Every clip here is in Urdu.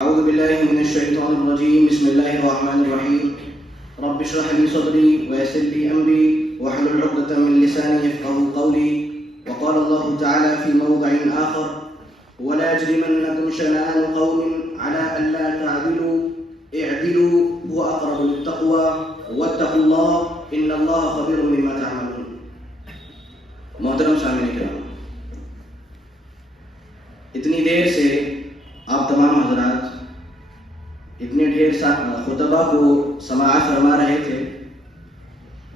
أعوذ بالله من الشيطان الرجيم. بسم الله الرحمن الرحيم. رب اشرح لي صدري ويسر لي أمري واحلل عقدة من لساني يفقهوا قولي. وقال الله تعالى في موضع آخر: ولا يجرمنكم شنآن قوم على ألا تعدلوا اعدلوا هو أقرب للتقوى واتقوا الله إن الله خبير بما تعملون. محترم سامعین کرام، اتنی دیر سے آپ تمام حضرات اتنے ڈھیر خطبہ کو سماعت فرما رہے تھے،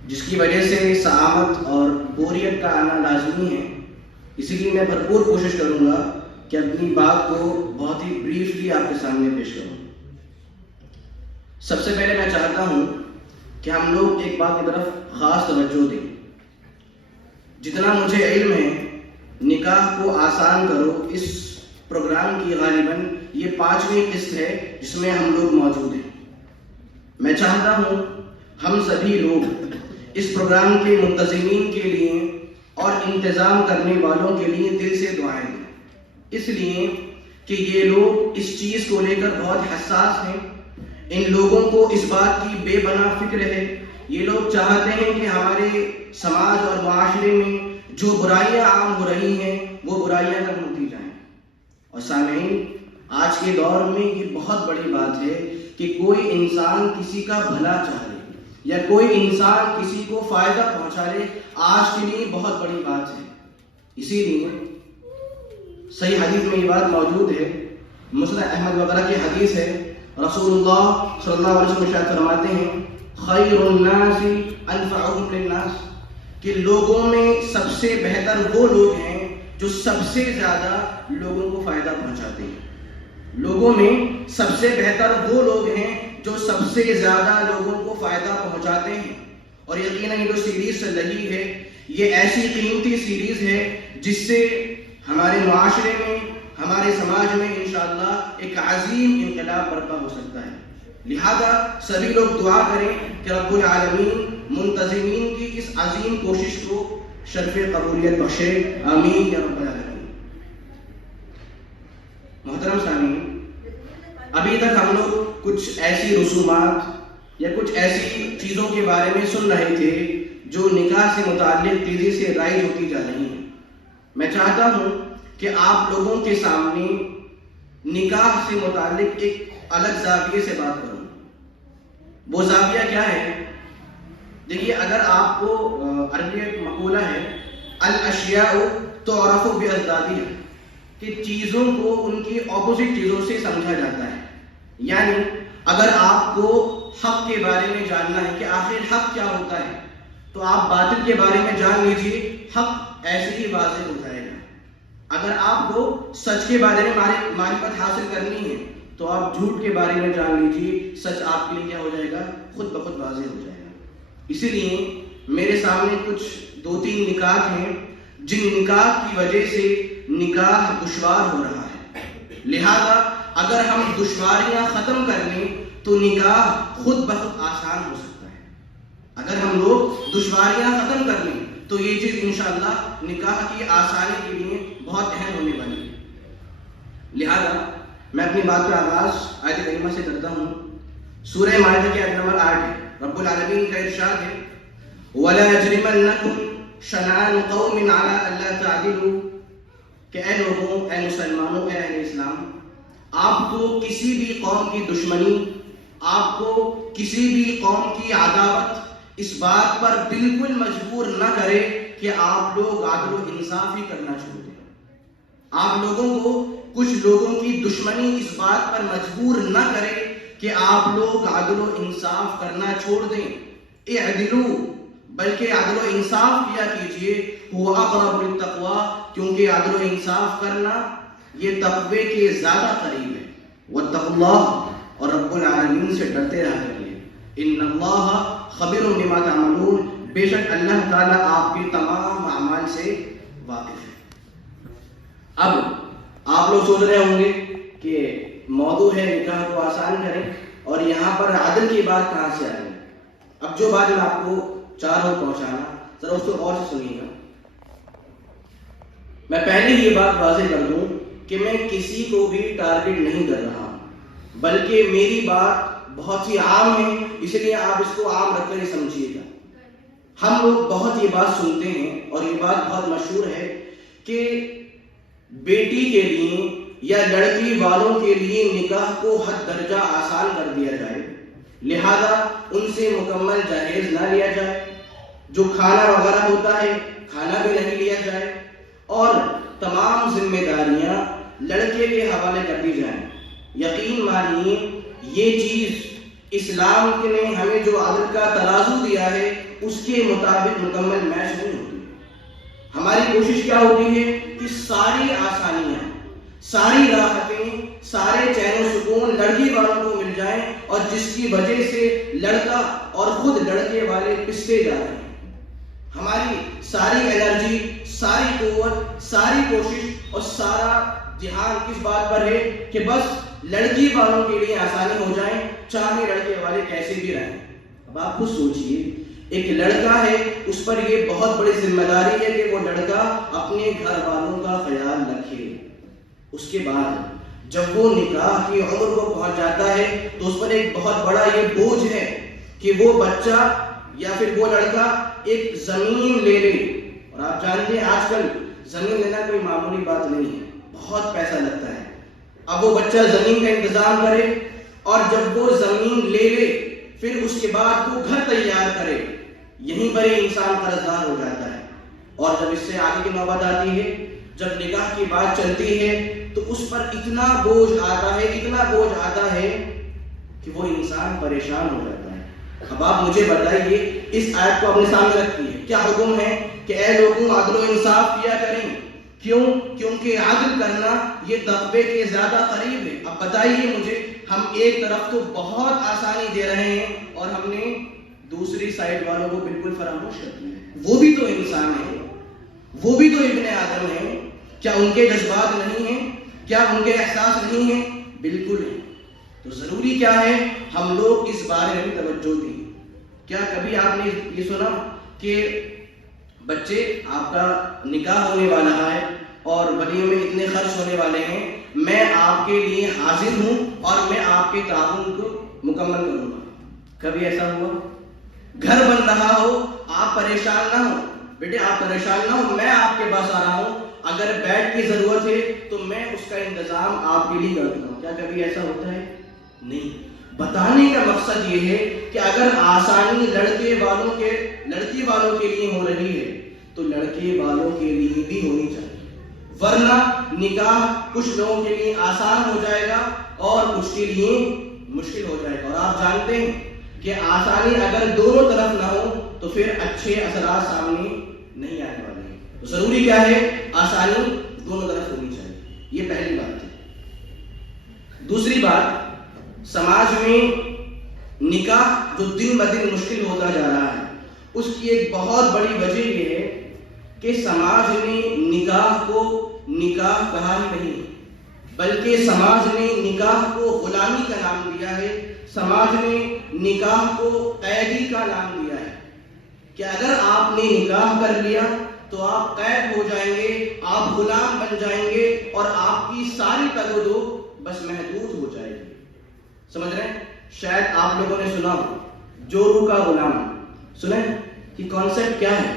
جس کی وجہ سے سعامت اور بوریت کا آنا لازمی ہے. اسی لیے میں بھرپور کوشش کروں گا کہ اپنی بات کو بہت ہی بریفلی آپ کے سامنے پیش کروں. سب سے پہلے میں چاہتا ہوں کہ ہم لوگ ایک بات کی طرف خاص توجہ دیں. جتنا مجھے علم ہے، نکاح کو آسان کرو اس پروگرام کی غالباً یہ 5ویں قسط ہے جس میں ہم لوگ موجود ہیں. میں چاہتا ہوں ہم سبھی لوگ اس پروگرام کے منتظمین کے لیے اور انتظام کرنے والوں کے لیے دل سے دعائیں دیں، اس لیے کہ یہ لوگ اس چیز کو لے کر بہت حساس ہیں. ان لوگوں کو اس بات کی بے بنا فکر ہے. یہ لوگ چاہتے ہیں کہ ہمارے سماج اور معاشرے میں جو برائیاں عام ہو رہی ہیں وہ برائیاں کم ہوتی جائیں. اور سامعین، آج کے دور میں یہ بہت بڑی بات ہے کہ کوئی انسان کسی کا بھلا چاہ لے یا کوئی انسان کسی کو فائدہ پہنچا لے، آج کے لیے بہت بڑی بات ہے. اسی لیے صحیح حدیث میں یہ بات موجود ہے، مسند احمد وغیرہ کی حدیث ہے. رسول اللہ صلی اللہ علیہ وسلم ارشاد فرماتے ہیں: خیر الناس انفعهم للناس، کہ لوگوں میں سب سے بہتر وہ لوگ ہیں جو سب سے زیادہ لوگوں کو فائدہ پہنچاتے ہیں. لوگوں میں سب سے بہتر وہ لوگ ہیں جو سب سے زیادہ لوگوں کو فائدہ پہنچاتے ہیں. اور یقیناً یہ جو سیریز چل رہی ہے یہ ایسی قیمتی سیریز ہے جس سے ہمارے معاشرے میں، ہمارے سماج میں انشاءاللہ ایک عظیم انقلاب برپا ہو سکتا ہے. لہذا سبھی لوگ دعا کریں کہ رب العالمین منتظمین کی اس عظیم کوشش کو شرف قبولیت بخشے. آمین یا رب العالمین. محترم سامعین، ابھی تک ہم لوگ کچھ ایسی رسومات یا کچھ ایسی چیزوں کے بارے میں سن رہے تھے جو نکاح سے متعلق تیزی سے رائج ہوتی جا رہی ہیں. میں چاہتا ہوں کہ آپ لوگوں کے سامنے نکاح سے متعلق ایک الگ زاویے سے بات کروں. وہ زاویہ کیا ہے؟ دیکھیے، اگر آپ کو عربی ایک مقولہ ہے الاشیاء تعرف باضدادها، کہ چیزوں کو ان کی اپوزٹ چیزوں سے سمجھا جاتا ہے. یعنی اگر آپ کو حق کے بارے میں جاننا ہے کہ آخر حق کیا ہوتا ہے تو آپ باطل کے بارے میں جان لیجئے، حق ایسے ہی واضح ہو جائے گا. اگر آپ کو سچ کے بارے میں معرفت حاصل کرنی ہے تو آپ جھوٹ کے بارے میں جان لیجئے، سچ آپ کے لیے کیا ہو جائے گا؟ خود بخود واضح ہو جائے گا. اسی لیے میرے سامنے کچھ 2-3 نکات ہیں جن نکات کی وجہ سے نکاح دشوار ہو رہا ہے. لہذا اگر ہم دشواریاں ختم کر لیں تو نکاح خود بخود آسان ہو سکتا ہے. اگر ہم لوگ دشواریاں ختم کر لیں تو یہ چیز انشاءاللہ نکاح کی آسانی کے لیے بہت اہم ہونے والی ہے. لہذا میں اپنی بات کا آغاز آیت کریمہ سے کرتا ہوں. سورہ مائدہ کی آیت نمبر 8 ہے. رب العالمین کا ارشاد ہے: وَلَا يَجْرِمَنَّكُمْ شَنَآنُ قَوْمٍ عَلَىٰ أَلَّا تَعْدِلُوا، کہ اے لوگوں، اے مسلمانوں، اے اہل اسلام، آپ کو کسی بھی قوم کی دشمنی، آپ کو کسی بھی قوم کی عداوت اس بات پر بالکل مجبور نہ کرے کہ آپ لوگ عدل و انصاف ہی کرنا چھوڑ دیں. آپ لوگوں کو کچھ لوگوں کی دشمنی اس بات پر مجبور نہ کرے کہ آپ لوگ عدل و انصاف کرنا چھوڑ دیں. اعدلوا، بلکہ عدل و انصاف کیا کیجئے. هو اقرب للتقوی، کیونکہ عدل و انصاف کرنا یہ تقوی کے زیادہ قریب ہے. واتقوا اللہ، اور رب العالمین سے ڈرتے رہا کریے. ان اللہ خبیر بما تعملون، بے شک اللہ تعالیٰ آپ کے تمام اعمال سے واقف ہے. اب آپ لوگ سوچ رہے ہوں گے کہ موضوع ہے نکاح کو آسان کریں اور یہاں پر عدل کی بات کہاں سے آئی. اب جو بات میں آپ کو چاہ رہا ہوں پہنچانا، ذرا اس کو غور سے سنیے گا. میں پہلے یہ بات واضح کر دوں کہ میں کسی کو بھی ٹارگٹ نہیں کر رہا ہوں. بلکہ میری بات بہت ہی عام ہے، اس لیے آپ اس کو عام رکھ کر ہی سمجھیے گا۔ ہم لوگ بہت یہ بات سنتے ہیں اور یہ بات بہت مشہور ہے کہ بیٹی کے لیے یا لڑکی والوں کے لیے نکاح کو حد درجہ آسان کر دیا جائے، لہذا ان سے مکمل جہیز نہ لیا جائے، جو کھانا وغیرہ ہوتا ہے کھانا بھی نہیں لیا جائے، اور تمام ذمہ داریاں لڑکے کے حوالے کر دی جائیں۔ یقین مانیے یہ چیز اسلام نے ہمیں جو عدل کا ترازو دیا ہے اس کے مطابق مکمل میچ نہیں ہوتی۔ ہماری کوشش کیا ہوتی ہے کہ ساری آسانیاں، ساری راحتیں، سارے چین و سکون لڑکی والوں کو مل جائیں، اور جس کی وجہ سے لڑکا اور خود لڑکے والے پستے جا رہے ہیں۔ ہماری ساری انرجی، ساری قوت، ساری کوشش اور سارا دھیان کس بات پر ہے کہ بس لڑکی والوں کے لیے آسانی ہو جائے، چاہے لڑکے والے کیسے بھی رہیں۔ اب آپ خود سوچئے، ایک لڑکا ہے، اس پر یہ بہت بڑی ذمہ داری ہے کہ وہ لڑکا اپنے گھر والوں کا خیال رکھے۔ اس کے بعد جب وہ نکاح کی عمر کو پہنچ جاتا ہے تو اس پر ایک بہت بڑا یہ بوجھ ہے کہ وہ بچہ یا پھر وہ لڑکا ایک زمین لے لے۔ اور آپ جانتے ہیں آج کل زمین لینا کوئی معمولی بات نہیں ہے، بہت پیسہ لگتا ہے۔ اب وہ بچہ زمین کا انتظام کرے، اور جب وہ زمین لے لے پھر اس کے بعد وہ گھر تیار کرے، یہیں پر انسان قرضدار ہو جاتا ہے۔ اور جب اس سے آگے کی نوبت آتی ہے، جب نکاح کی بات چلتی ہے تو اس پر اتنا بوجھ آتا ہے، اتنا بوجھ آتا ہے کہ وہ انسان پریشان ہو جاتا ہے۔ اب آپ مجھے بتائیے، اس آیت کو اپنے سامنے رکھیے، کیا حکم ہے کہ اے لوگوں عدل و انصاف کیا کریں؟ کیوں؟ کیونکہ عدل کرنا یہ تقوی کے زیادہ قریب ہے۔ اب بتائیے مجھے، ہم ایک طرف تو بہت آسانی دے رہے ہیں اور ہم نے دوسری سائڈ والوں کو بالکل فراموش کر دیا ہے۔ وہ بھی تو انسان ہیں، وہ بھی تو ابن آدم ہیں، کیا ان کے جذبات نہیں ہیں؟ کیا ان کے احساس نہیں ہیں؟ بالکل ہیں۔ تو ضروری کیا ہے ہم لوگ اس بارے میں توجہ دیں۔ کیا کبھی آپ نے یہ سنا کہ بچے آپ کا نکاح ہونے والا ہے اور ولیمے میں اتنے خرچ ہونے والے ہیں، میں آپ کے لیے حاضر ہوں اور میں آپ کے تعاون کو مکمل کروں گا؟ کبھی ایسا ہوا؟ گھر بن رہا ہو، آپ پریشان نہ ہو، بیٹے آپ پریشان نہ ہو، میں آپ کے پاس آ رہا ہوں، اگر بیڈ کی ضرورت ہے تو میں اس کا انتظام آپ کے لیے کرتا ہوں۔ کیا کبھی ایسا ہوتا ہے؟ نہیں۔ بتانے کا مقصد یہ ہے کہ اگر آسانی لڑکی والوں کے لیے ہو رہی ہے تو لڑکے والوں کے لیے بھی ہونی چاہیے، ورنہ نکاح کچھ لوگوں کے لیے آسان ہو جائے گا اور کچھ کے لیے مشکل ہو جائے گا۔ اور آپ جانتے ہیں کہ آسانی اگر دونوں طرف نہ ہو تو پھر اچھے اثرات سامنے نہیں آنے والے ہیں۔ تو ضروری کیا ہے؟ آسانی دونوں طرف ہونی چاہیے، یہ پہلی بات ہے۔ دوسری بات، سماج میں نکاح جو دن بدن مشکل ہوتا جا رہا ہے، اس کی ایک بہت بڑی وجہ یہ ہے کہ سماج نے نکاح کو نکاح کہا ہی نہیں، بلکہ سماج نے نکاح کو غلامی کا نام دیا ہے، سماج نے نکاح کو قیدی کا نام دیا ہے کہ اگر آپ نے نکاح کر لیا تو آپ قید ہو جائیں گے، آپ غلام بن جائیں گے اور آپ کی ساری تگ و دو بس محدود ہو جائے گی۔ سمجھ رہے ہیں؟ شاید آپ لوگوں نے سنا ہو جورو کا غلام، سنیں کہ کانسیپٹ کیا ہے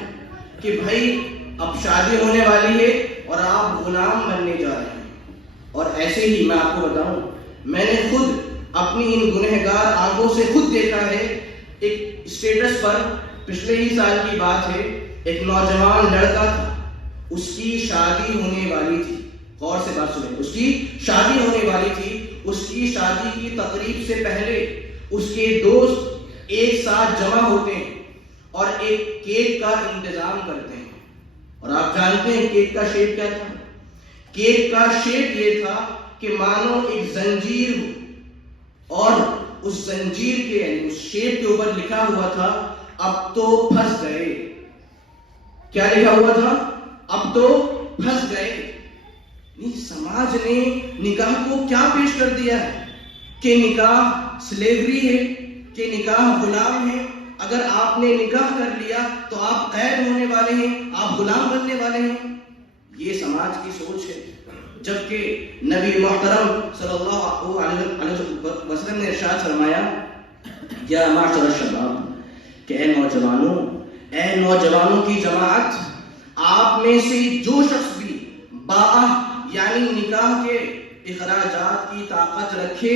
کہ بھائی اب شادی ہونے والی ہے اور آپ غلام بننے جا رہے ہیں۔ اور ایسے ہی میں آپ کو بتاؤں، میں نے خود اپنی ان گنہگار آنکھوں سے خود دیکھا ہے۔ ایک اسٹیٹس پر پچھلے ہی سال کی بات ہے، ایک نوجوان لڑکا تھا، اس کی شادی ہونے والی تھی، غور سے بات سنیں، اس کی شادی ہونے والی تھی۔ اس کی شادی کی تقریب سے پہلے اس کے دوست ایک ساتھ جمع ہوتے ہیں اور ایک کیک کا انتظام کرتے ہیں۔ اور آپ جانتے ہیں کیک کا شیپ کیا تھا؟ کیک کا شیپ یہ تھا کہ مانو ایک زنجیر ہو اور اس زنجیر کے اس شیپ کے اوپر لکھا ہوا تھا اب تو پھنس گئے۔ کیا لکھا ہوا تھا؟ اب تو پھنس گئے۔ سماج نے نکاح کو کیا پیش کر دیا ہے کہ نکاح سلیوری ہے، کہ نکاح غلام ہے، اگر آپ نے نکاح کر لیا تو آپ قید ہونے والے ہیں، آپ غلام بننے والے ہیں۔ یہ سماج کی سوچ ہے جبکہ نبی محترم صلی اللہ علیہ وسلم نے ارشاد فرمایا یا معاشر الشباب کہ اے نوجوانوں کی جماعت، آپ میں سے جو شخص بھی باء یعنی نکاح کے اخراجات کی طاقت رکھے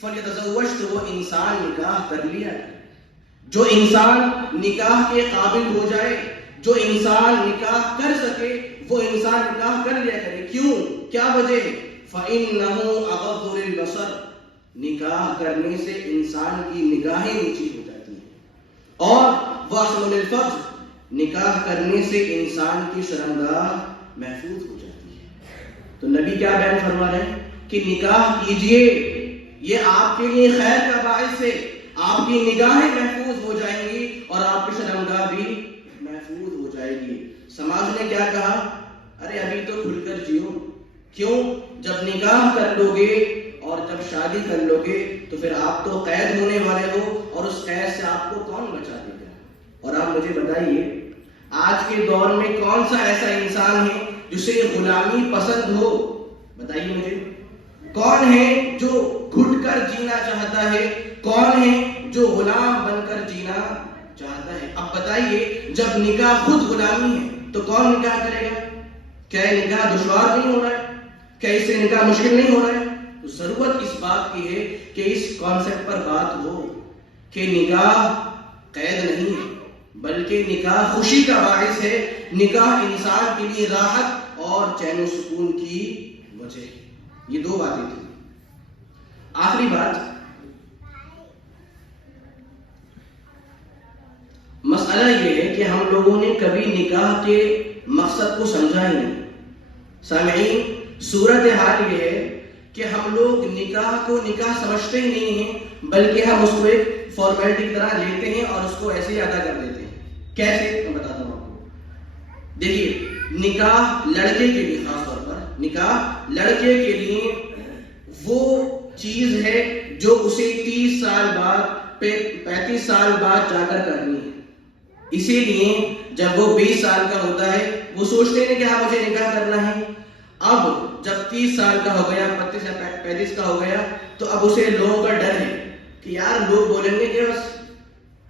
فلیتزوج، تو وہ انسان نکاح کر لیا ہے۔ جو انسان نکاح کے قابل ہو جائے، جو انسان نکاح کر سکے، وہ انسان نکاح کر لیا کرے۔ کیوں؟ کیا وجہ؟ فَإِنَّهُ أَغَضُّ لِلْبَصَرِ، نکاح کرنے سے انسان کی نگاہیں نیچی ہو جاتی ہیں، اور وَأَحْسَنُ لِلْفَرْجِ، نکاح کرنے سے انسان کی شرمگاہ محفوظ ہو جاتی ہے۔ تو نبی کیا بیان فرما رہے ہیں کہ نکاح کیجئے، یہ آپ کے لیے خیر کا باعث ہے، آپ کی نگاہیں محفوظ ہو جائیں گی اور آپ کی شرمگاہ بھی محفوظ ہو جائے گی۔ سماج نے کیا کہا؟ ارے ابھی تو کھل کر جیو۔ کیوں؟ جب نکاح کر لو گے اور جب شادی کر لو گے تو پھر آپ تو قید ہونے والے ہو، اور اس قید سے آپ کو کون بچا دے گا؟ اور آپ مجھے بتائیے، آج کے دور میں کون سا ایسا انسان ہے جسے غلامی پسند ہو؟ بتائیے مجھے، کون ہے جو گھٹ کر جینا چاہتا ہے؟ کون ہے جو غلام بن کر جینا چاہتا ہے؟ اب بتائیے، جب نکاح خود غلامی ہے تو کون نکاح کرے گا؟ کیا یہ نکاح دشوار نہیں ہو رہا ہے؟ کیا اس سے نکاح مشکل نہیں ہو رہا ہے؟ تو ضرورت اس بات کی ہے کہ اس کانسیپٹ پر بات ہو کہ نکاح قید نہیں ہے، بلکہ نکاح خوشی کا باعث ہے، نکاح انسان کے لیے راحت اور چین و سکون کی وجہ ہے۔ یہ دو باتیں تھیں۔ آخری بات، مسئلہ یہ ہے کہ ہم لوگوں نے کبھی نکاح کے مقصد کو سمجھا ہی نہیں۔ سامعین، صورتحال یہ ہے کہ ہم لوگ نکاح کو نکاح سمجھتے ہی نہیں ہیں، بلکہ ہم اس کو ایک فارمیلٹی کی طرح لیتے ہیں اور اس کو ایسے ہی ادا کر دیتے ہیں۔ کیسے؟ میں بتاتا ہوں آپ کو۔ دیکھیے، نکاح لڑکے کے لیے، خاص طور پر نکاح لڑکے کے لیے وہ چیز ہے جو اسے 30 سال بعد 35 سال بعد جا کر کرنی ہے۔ اسی لیے جب وہ 20 سال کا ہوتا ہے وہ سوچتے ہیں کہ ہاں مجھے نکاح کرنا ہے۔ اب جب 30 سال کا ہو گیا، 32 یا 35 کا ہو گیا، تو اب اسے لوگوں کا ڈر ہے کہ یار لوگ بولیں گے کہ بس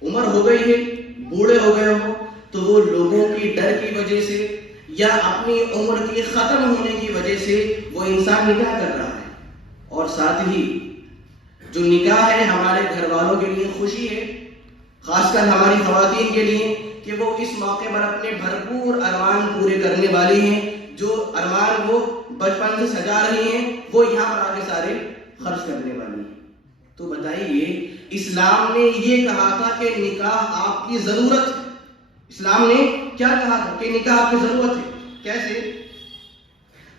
عمر ہو گئی ہے، بوڑھے ہو گئے ہو، تو وہ لوگوں کی ڈر کی وجہ سے یا اپنی عمر کی ختم ہونے کی وجہ سے وہ انسان نکاح کر رہا ہے۔ اور ساتھ ہی جو نکاح ہے ہمارے گھر والوں کے لیے خوشی ہے، خاص کر ہماری خواتین کے لیے، کہ وہ اس موقع پر اپنے بھرپور ارمان پورے کرنے والی ہیں۔ جو ارمان وہ بچپن سے سجا رہی ہیں وہ یہاں پر آگے سارے خرچ کرنے والی ہیں۔ تو بتائیے، اسلام نے یہ کہا تھا کہ نکاح آپ کی ضرورت ہے۔ اسلام نے کیا کہا تھا کہ نکاح آپ کی ضرورت ہے؟ کیسے؟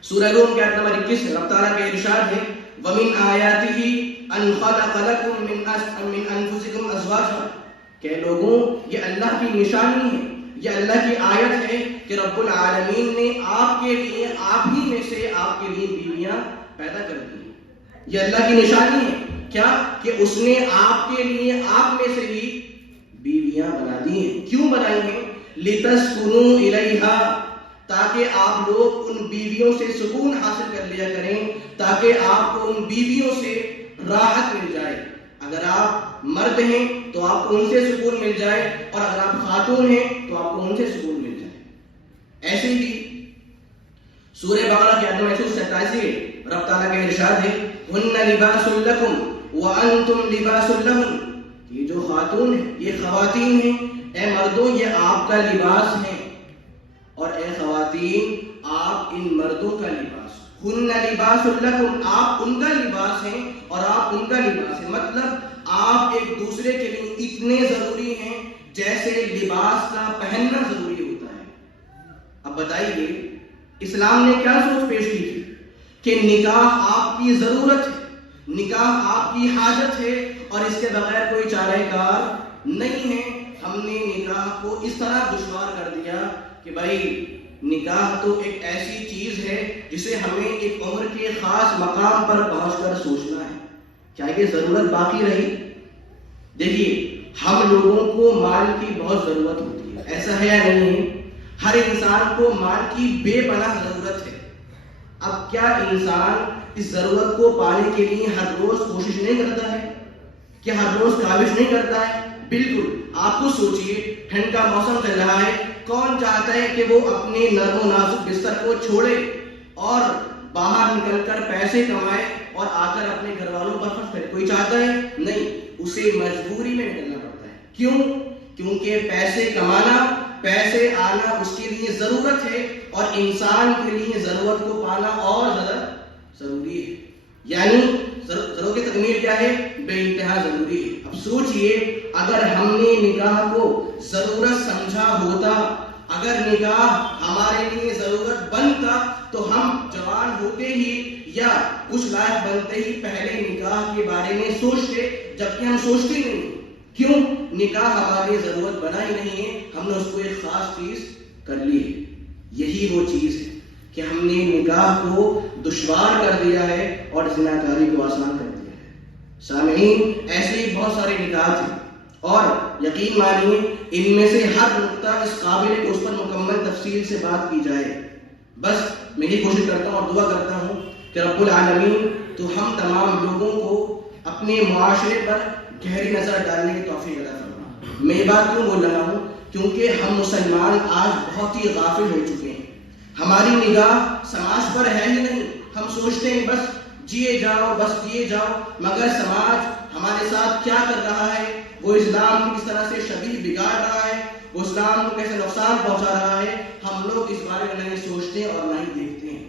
سورہ روم کی آیت نمبر 21 رب تعالیٰ کا ارشاد ہے وَمِنْ آيَاتِهِ أَنْ خَلَقَ لَكُم مِّنْ أَنفُسِكُمْ أَزْوَاجًا، کہ لوگوں یہ اللہ کی نشانی ہے، یہ اللہ کی آیت ہے کہ رب العالمین نے آپ کے لیے، آپ ہی میں سے آپ کے لیے بیویاں پیدا کر دی ہیں۔ یہ اللہ کی نشانی ہے کیا؟ کہ اس نے آپ کے لیے، آپ میں سے ہی بیویاں بنا دی ہیں۔ کیوں بنائی ہیں؟ لِتَسْكُنُوا إِلَيْهَا، تاکہ آپ لوگ ان بیویوں سے سکون حاصل کر لیا کریں، تاکہ آپ کو ان بیویوں سے راحت مل جائے۔ اگر آپ مرد ہیں تو آپ کو ان سے سکون مل جائے، اور اگر آپ خاتون ہیں تو آپ کو ان سے سکون مل جائے۔ ایسے ہی سورہ بقرہ کی آیت نمبر 187 رب تعالیٰ کا ارشاد ہے هن لباس لكم وانتم لباس لهم، یہ جو خاتون ہیں، یہ خواتین ہیں، اے مردوں یہ آپ کا لباس ہیں، اور اے خواتین آپ ان مردوں کا لباس۔ ہن لباس لکم، آپ ان کا لباس ہیں اور آپ ان کا لباس ہیں، مطلب آپ ایک دوسرے کے لیے اتنے ضروری ہیں جیسے لباس کا پہننا ضروری ہوتا ہے۔ اب بتائیے اسلام نے کیا سوچ پیش کی تھی کہ نکاح آپ کی ضرورت ہے، نکاح آپ کی حاجت ہے، اور اس کے بغیر کوئی چارہ کار نہیں ہے۔ ہم نے نکاح کو اس طرح دشوار کر دیا کہ بھائی نکاح تو ایک ایسی چیز ہے جسے ہمیں ایک عمر کے خاص مقام پر پہنچ کر سوچنا ہے۔ کیا یہ ضرورت باقی رہی؟ دیکھیے، ہم لوگوں کو مال کی بہت ضرورت ہوتی ہے، ایسا ہے یا نہیں ہے؟ ہر انسان کو مال کی بے پناہ ضرورت ہے، اب کیا انسان اس ضرورت کو پانے کے لیے ہر روز کوشش نہیں کرتا ہے؟ کیا ہر روز کاوش نہیں کرتا ہے؟ بالکل. آپ کو سوچئے، ٹھنڈ کا موسم چل رہا ہے، کون چاہتا ہے کہ وہ اپنے نرم و نازک بستر کو چھوڑے اور باہر نکل کر پیسے کمائے اور آ کر اپنے گھر والوں پر خرچ کرے؟ کوئی چاہتا ہے؟ نہیں. اسے مجبوری میں نکلنا پڑتا ہے. کیوں؟ کیونکہ پیسے کمانا، پیسے آنا اس کے لیے ضرورت ہے، اور انسان کے لیے ضرورت کو پانا اور زیادہ ضروری ہے. یعنی ضرورت کی تکمیل کیا ہے؟ بے انتہا ضروری ہے. اب سوچئے، اگر ہم نے نکاح کو ضرورت سمجھا ہوتا، اگر نکاح ہمارے لیے ضرورت بنتا، تو ہم جوان ہوتے ہی یا کچھ لائق بنتے ہی پہلے نکاح کے بارے میں سوچتے، جبکہ ہم سوچتے نہیں. کیوں؟ نکاح ہماری ضرورت بنا ہی نہیں ہے، ہم نے اس کو ایک خاص چیز کر لی ہے. یہی وہ چیز ہے کہ ہم نے نکاح کو دشوار کر دیا ہے اور زناکاری کو آسان کر دیا ہے. سامعین، ایسے ہی بہت سارے نکاح تھے، اور یقین مانیے ان میں سے ہر نقطہ اس قابل ہے کہ اس پر مکمل تفصیل سے بات کی جائے. بس میری کوشش کرتا ہوں اور دعا کرتا ہوں کہ رب العالمین تو ہم تمام لوگوں کو اپنے معاشرے پر گہری نظر ڈالنے کی توفیق عطا فرمائے. میں یہ بات کیوں بول رہا ہوں؟ کیونکہ ہم مسلمان آج بہت ہی غافل ہو چکے ہیں. ہماری نگاہ سماج پر ہے ہی نہیں. ہم سوچتے ہیں بس جیے جاؤ، بس دیے جاؤ، مگر سماج ہمارے ساتھ کیا کر رہا ہے، وہ اسلام کی کس طرح سے شبیہ بگاڑ رہا ہے، وہ اسلام کو کیسے نقصان پہنچا رہا ہے، ہم لوگ اس بارے میں نہیں سوچتے اور نہ ہی دیکھتے ہیں.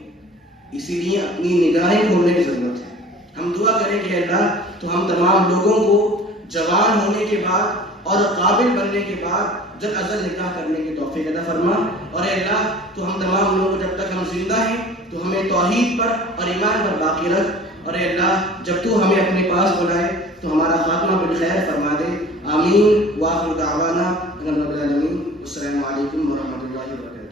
اسی لیے اپنی نگاہیں کھولنے کی ضرورت ہے. ہم دعا کریں کہ اللہ تو ہم تمام لوگوں کو جوان ہونے کے بعد اور قابل بننے کے بعد جب ازل نکاح کرنے کی توفیق عطا فرما. اور اے اللہ تو ہم تمام لوگوں کو جب تک ہم زندہ ہیں تو ہمیں توحید پر اور ایمان پر باقی رکھ. اور اے اللہ جب تو ہمیں اپنے پاس بلائے تو ہمارا خاتمہ بالخیر فرما دے. آمین. وآخر دعوانا ان الحمد للہ. السلام علیکم ورحمۃ اللہ وبرکاتہ.